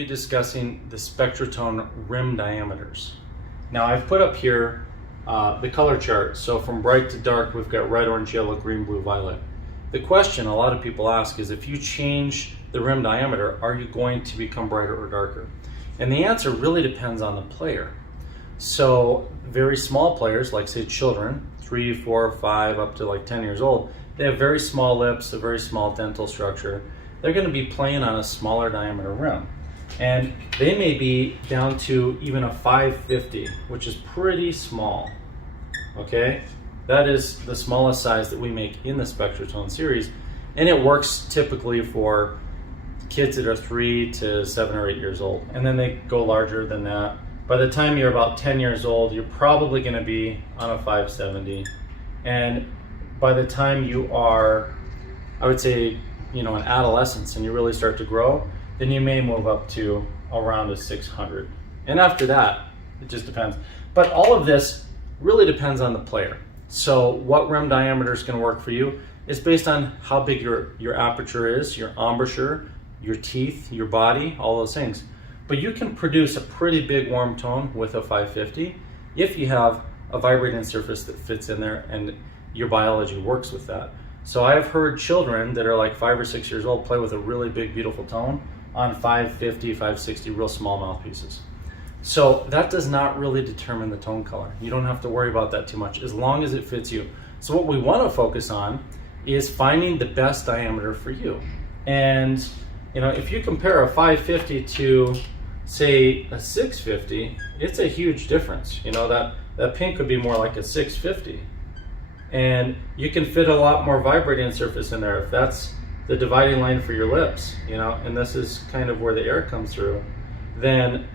be discussing the SpectraTone rim diameters. Now I've put up here the color chart. So from bright to dark, we've got red, orange, yellow, green, blue, violet. The question a lot of people ask is, if you change the rim diameter, are you going to become brighter or darker? And the answer really depends on the player. So very small players, like say children, 3, 4, 5, up to like 10 years old, they have very small lips, a very small dental structure. They're going to be playing on a smaller diameter rim. And they may be down to even a 550, which is pretty small, okay? That is the smallest size that we make in the SpectraTone series, and it works typically for kids that are 3 to 7 or 8 years old, and then they go larger than that. By the time you're about 10 years old, you're probably going to be on a 570, and by the time you are, I would say, an adolescence and you really start to grow, then you may move up to around a 600. And after that, it just depends. But all of this really depends on the player. So what rim diameter is going to work for you is based on how big your aperture is, your embouchure, your teeth, your body, all those things. But you can produce a pretty big warm tone with a 550 if you have a vibrating surface that fits in there and your biology works with that. So I've heard children that are like 5 or 6 years old play with a really big, beautiful tone on 550, 560, real small mouthpieces. So that does not really determine the tone color. You don't have to worry about that too much as long as it fits you. So what we want to focus on is finding the best diameter for you. And if you compare a 550 to say a 650, it's a huge difference. That pink would be more like a 650. And you can fit a lot more vibrating surface in there if that's the dividing line for your lips, and this is kind of where the air comes through, then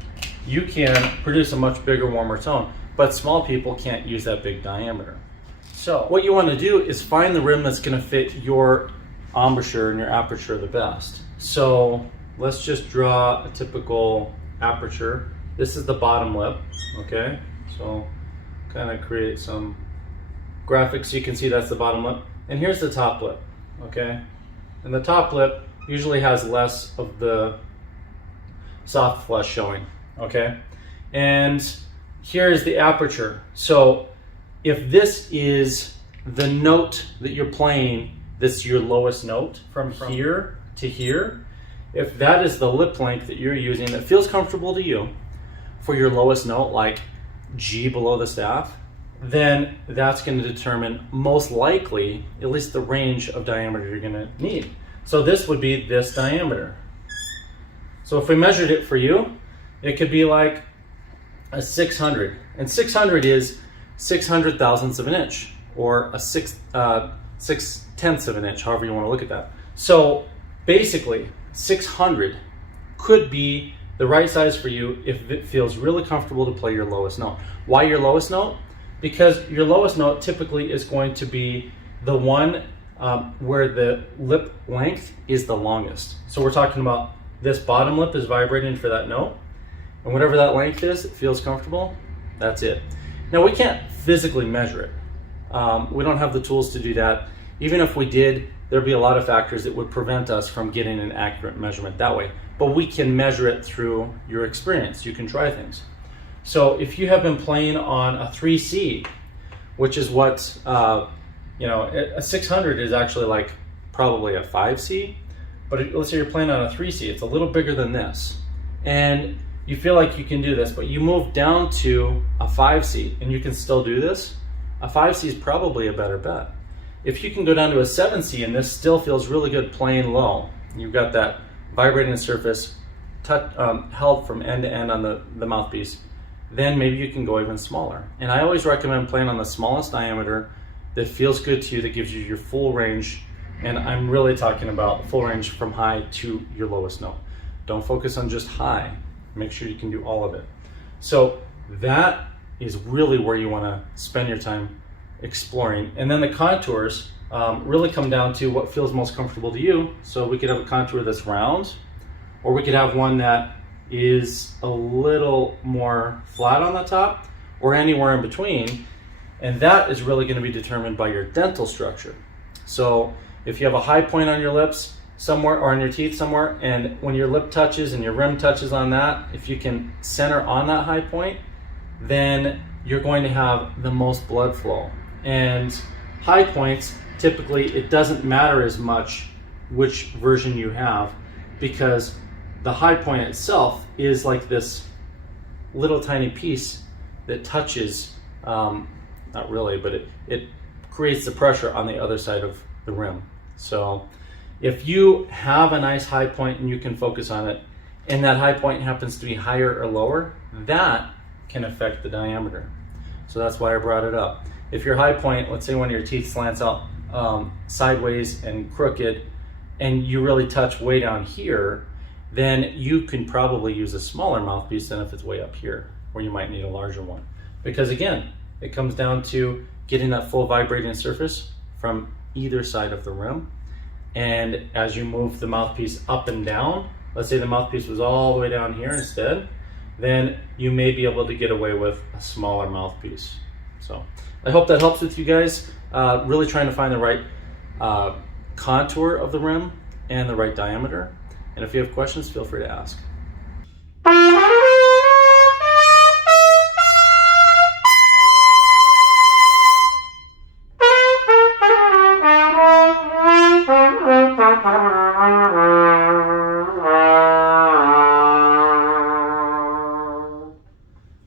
you can produce a much bigger, warmer tone. But small people can't use that big diameter. So what you want to do is find the rim that's going to fit your embouchure and your aperture the best. So let's just draw a typical aperture. This is the bottom lip, okay? So kind of create some graphics so you can see that's the bottom lip. And here's the top lip, okay? And the top lip usually has less of the soft flesh showing, okay? And here is the aperture. So if this is the note that you're playing, this is your lowest note from here to here, if that is the lip length that you're using that feels comfortable to you for your lowest note, like G below the staff, then that's going to determine most likely at least the range of diameter you're going to need. So this would be this diameter. So if we measured it for you, it could be like a 600, and 600 is 600 thousandths of an inch, or a 6/10ths of an inch, however you want to look at that. So basically 600 could be the right size for you if it feels really comfortable to play your lowest note. Why your lowest note? Because your lowest note typically is going to be the one where the lip length is the longest. So we're talking about this bottom lip is vibrating for that note, and whatever that length is, it feels comfortable, that's it. Now we can't physically measure it. We don't have the tools to do that. Even if we did, there'd be a lot of factors that would prevent us from getting an accurate measurement that way. But we can measure it through your experience. You can try things. So if you have been playing on a 3C, which is what, a 600 is actually like probably a 5C, but let's say you're playing on a 3C, it's a little bigger than this. And you feel like you can do this, but you move down to a 5C and you can still do this, a 5C is probably a better bet. If you can go down to a 7C and this still feels really good playing low, you've got that vibrating surface held from end to end on the mouthpiece, then maybe you can go even smaller. And I always recommend playing on the smallest diameter that feels good to you, that gives you your full range. And I'm really talking about full range from high to your lowest note. Don't focus on just high. Make sure you can do all of it. So that is really where you want to spend your time exploring. And then the contours really come down to what feels most comfortable to you. So we could have a contour that's round, or we could have one that is a little more flat on the top, or anywhere in between. And that is really going to be determined by your dental structure. So if you have a high point on your lips, somewhere or on your teeth somewhere, and when your lip touches and your rim touches on that, if you can center on that high point, then you're going to have the most blood flow. And high points, typically it doesn't matter as much which version you have, because the high point itself is like this little tiny piece that touches, not really, but it creates the pressure on the other side of the rim. So if you have a nice high point and you can focus on it, and that high point happens to be higher or lower, that can affect the diameter. So that's why I brought it up. If your high point, let's say one of your teeth slants out sideways and crooked, and you really touch way down here, then you can probably use a smaller mouthpiece than if it's way up here, where you might need a larger one. Because again, it comes down to getting that full vibrating surface from either side of the rim. And as you move the mouthpiece up and down, let's say the mouthpiece was all the way down here instead, then you may be able to get away with a smaller mouthpiece. So I hope that helps with you guys, really trying to find the right contour of the rim and the right diameter. And if you have questions, feel free to ask.